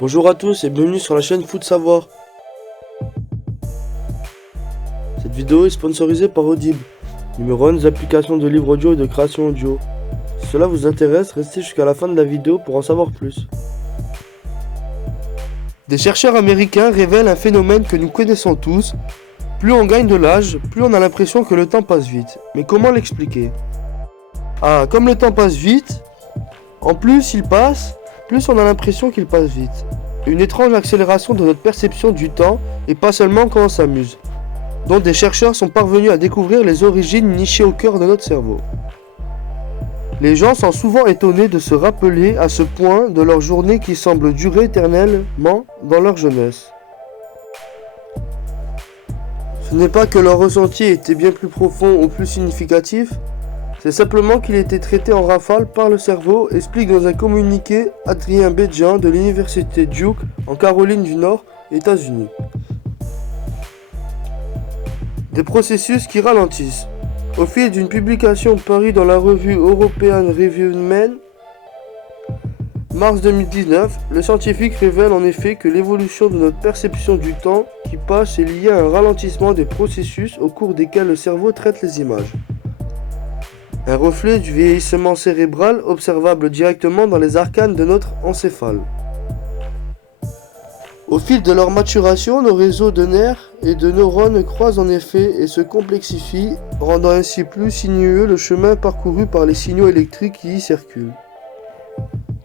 Bonjour à tous et bienvenue sur la chaîne Foot Savoir. Cette vidéo est sponsorisée par Audible, numéro 1 des applications de livres audio et de création audio. Si cela vous intéresse, restez jusqu'à la fin de la vidéo pour en savoir plus. Des chercheurs américains révèlent un phénomène que nous connaissons tous. Plus on gagne de l'âge, plus on a l'impression que le temps passe vite. Mais comment l'expliquer? Ah, comme le temps passe vite, en plus il passe, plus on a l'impression qu'il passe vite. Une étrange accélération de notre perception du temps, et pas seulement quand on s'amuse, dont des chercheurs sont parvenus à découvrir les origines nichées au cœur de notre cerveau. Les gens sont souvent étonnés de se rappeler à ce point de leur journée qui semble durer éternellement dans leur jeunesse. Ce n'est pas que leur ressenti était bien plus profond ou plus significatif, c'est simplement qu'il était traité en rafale par le cerveau, explique dans un communiqué Adrien Bedjan de l'université Duke en Caroline du Nord, États-Unis. Des processus qui ralentissent. Au fil d'une publication parue dans la revue European Review Men, mars 2019, le scientifique révèle en effet que l'évolution de notre perception du temps qui passe est liée à un ralentissement des processus au cours desquels le cerveau traite les images. Un reflet du vieillissement cérébral observable directement dans les arcanes de notre encéphale. Au fil de leur maturation, nos réseaux de nerfs et de neurones croisent en effet et se complexifient, rendant ainsi plus sinueux le chemin parcouru par les signaux électriques qui y circulent.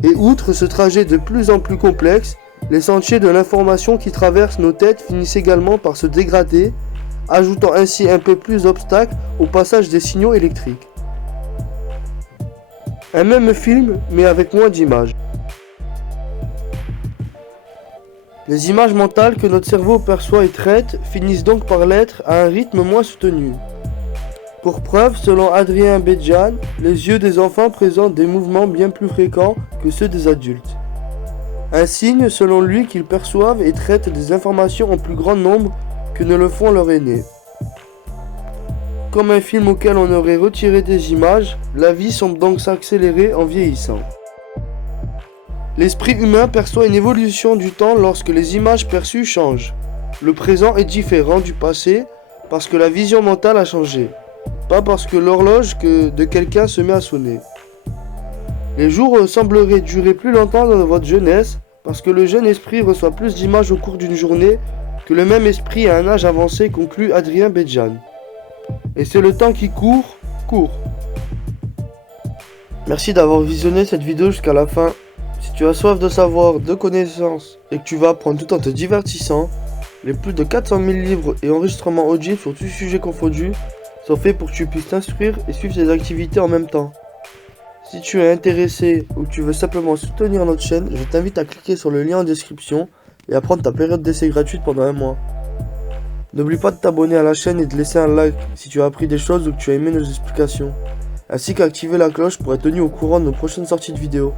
Et outre ce trajet de plus en plus complexe, les sentiers de l'information qui traversent nos têtes finissent également par se dégrader, ajoutant ainsi un peu plus d'obstacles au passage des signaux électriques. Un même film, mais avec moins d'images. Les images mentales que notre cerveau perçoit et traite finissent donc par l'être à un rythme moins soutenu. Pour preuve, selon Adrien Bedjan, les yeux des enfants présentent des mouvements bien plus fréquents que ceux des adultes. Un signe, selon lui, qu'ils perçoivent et traitent des informations en plus grand nombre que ne le font leurs aînés. Comme un film auquel on aurait retiré des images, la vie semble donc s'accélérer en vieillissant. L'esprit humain perçoit une évolution du temps lorsque les images perçues changent. Le présent est différent du passé parce que la vision mentale a changé, pas parce que l'horloge de quelqu'un se met à sonner. Les jours sembleraient durer plus longtemps dans votre jeunesse parce que le jeune esprit reçoit plus d'images au cours d'une journée que le même esprit à un âge avancé, conclut Adrien Bedjan. Et c'est le temps qui court. Merci d'avoir visionné cette vidéo jusqu'à la fin. Si tu as soif de savoir, de connaissances et que tu vas apprendre tout en te divertissant, les plus de 400 000 livres et enregistrements audibles sur tous sujets confondus sont faits pour que tu puisses t'instruire et suivre tes activités en même temps. Si tu es intéressé ou que tu veux simplement soutenir notre chaîne, je t'invite à cliquer sur le lien en description et à prendre ta période d'essai gratuite pendant un mois. N'oublie pas de t'abonner à la chaîne et de laisser un like si tu as appris des choses ou que tu as aimé nos explications, ainsi qu'activer la cloche pour être tenu au courant de nos prochaines sorties de vidéos.